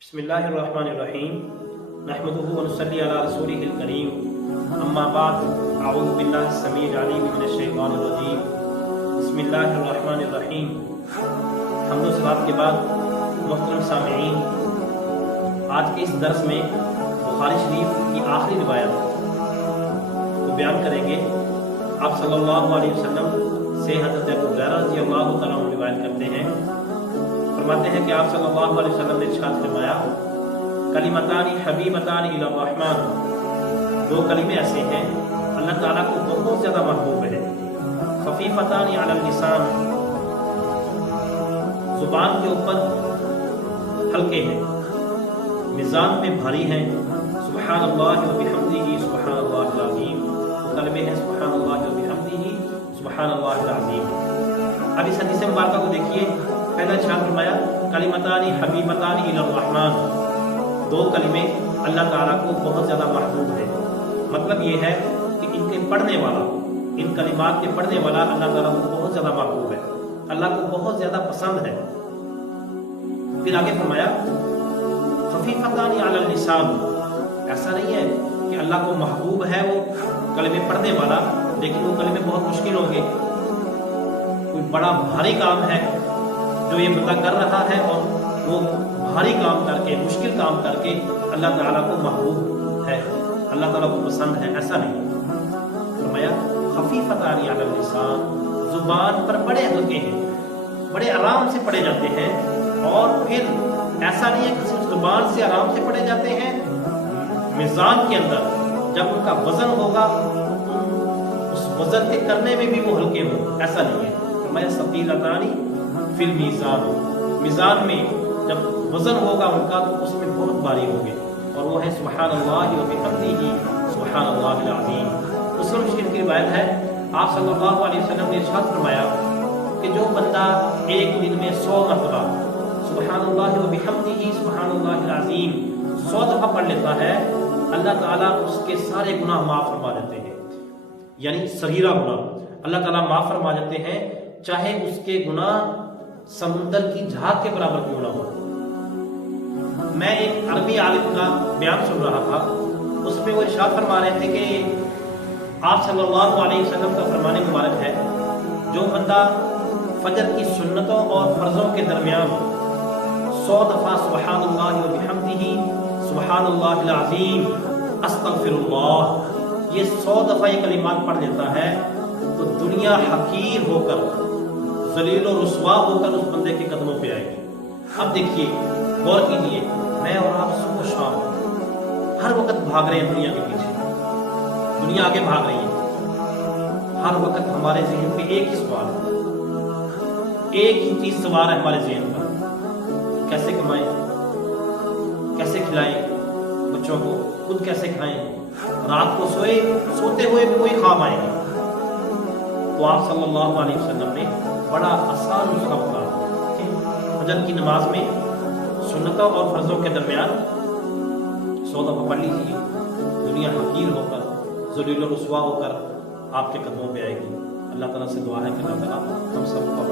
बिस्मिल्लाहिर्रहमानिर्रहीम नहमदुहु व नुसल्ली अला रसूलिहिल करीम अम्मा बाद अऊज़ु बिल्लाहिस समीइल अलीम मिनश शैतानिर रजीम बिस्मिल्लाहिर्रहमानिर्रहीम। हम्द व सलात के बाद मुहतरम सामिईन, आज के इस दर्स में बुखारी शरीफ की आखिरी रिवायत को बयान करेंगे। आप सल्लल्लाहु अलैहि वसल्लम से हज़रत अबू हुरैरा रज़ियल्लाहु तआला अन्हु रिवायत करते हैं, फरमाते हैं कि आप सल्लल्लाहु अलैहि वसल्लम ने इरशाद फरमाया, कलिमतानी हबीबतानी इलर रहमान, दो कलिमे ऐसे हैं अल्लाह ताला को बहुत ज्यादा महबूब है। खफीफतानी अलल लिसान, जुबान के ऊपर हल्के हैं, मिजान में भारी हैं। सुब्हानल्लाह व बिहम्दिही सुब्हानल्लाहिल अज़ीम, वो कलिमे हैं सुब्हानल्लाह व बिहम्दिही सुब्हानल्लाहिल अज़ीम। अब इस हदीस मुबारक को देखिए। पहला इरशाद फरमाया कलिमतानी हबीबतानी इलर रहमान, दो कलिमे अल्लाह ताला को बहुत ज़्यादा महबूब है। मतलब ये है कि इनके पढ़ने वाला, इन कलिमात के पढ़ने वाला अल्लाह ताला को बहुत ज़्यादा महबूब है, अल्लाह को बहुत ज़्यादा पसंद है। फिर आगे फरमाया खफीफतानी अलल लिसान, ऐसा नहीं है कि अल्लाह को महबूब है वो कलिमे पढ़ने वाला, लेकिन वो कलिमे बहुत मुश्किल होंगे, कोई बड़ा भारी काम है जो ये बंदा कर रहा है और वो भारी काम करके, मुश्किल काम करके अल्लाह ताला को महबूब है, अल्लाह ताला को पसंद है, ऐसा नहीं। फरमाया खफीफतानी अलल लिसान, जुबान पर बड़े हल्के हैं, बड़े आराम से पढ़े जाते हैं। और फिर ऐसा नहीं है कि सिर्फ जुबान से आराम से पढ़े जाते हैं, मिजान के अंदर जब उनका वजन होगा उस वजन के करने में भी वो हल्के हों, ऐसा नहीं है। फरमाया सकीलतानी फिल मीज़ान, मिज़ान में जब वजन होगा उनका तो उसमें बहुत भारी होंगे, और वो है सुब्हानल्लाह व बिहम्दिही सुब्हानल्लाहिल अज़ीम। मुस्लिम शरीफ की रिवायत है, आप सल्लल्लाहु अलैहि वसल्लम ने इरशाद फरमाया कि जो बंदा एक दिन में 100 मरतबा सुब्हानल्लाह व बिहम्दिही सुब्हानल्लाहिल अज़ीम 100 दफा पढ़ लेता है, अल्लाह ताला उसके सारे गुनाह माफ फरमा देते हैं। यानी सगीरा गुनाह अल्लाह ताला माफ फरमा देते हैं, चाहे उसके गुनाह समुंदर की झाग के बराबर क्यों ना हो। मैं एक अरबी आलिम का बयान सुन रहा था, उसमें वो इरशाद फरमा रहे थे कि आप सल्लल्लाहु अलैहि वसल्लम का फरमाने मुबारक है, जो बंदा फजर की सुन्नतों और फर्जों के दरमियान 100 दफा सुब्हानल्लाह व बिहम्दिही सुब्हानल्लाहिल अज़ीम अस्तगफिरुल्लाह, ये 100 दफा ये कलिमात पढ़ लेता है तो दुनिया हकीर होकर, जलील और रुस्वा होकर उस बंदे के कदमों पे आएगी। अब देखिए, गौर कीजिए, मैं और आप सुबह शाम हर वक्त भाग रहे हैं दुनिया के पीछे, दुनिया आगे भाग रही है। हर वक्त हमारे ज़हन पे एक ही सवाल है, एक ही चीज सवार है हमारे ज़हन पर, कैसे कमाएं, कैसे खिलाएं बच्चों को, खुद कैसे खाएं, रात को सोते हुए भी कोई ख्वाब आएंगे। तो आप सल्लल्लाहु अलैहि वसल्लम ने बड़ा आसान नुस्खा बताया कि फजर की नमाज में सुन्नतों और फर्जों के दरमियान 100 दफा पढ़ लीजिए, दुनिया हकीर होकर, ज़लील और रुस्वा होकर आपके कदमों पे आएगी। अल्लाह ताला से दुआ है कि अल्लाह ताला हम सब को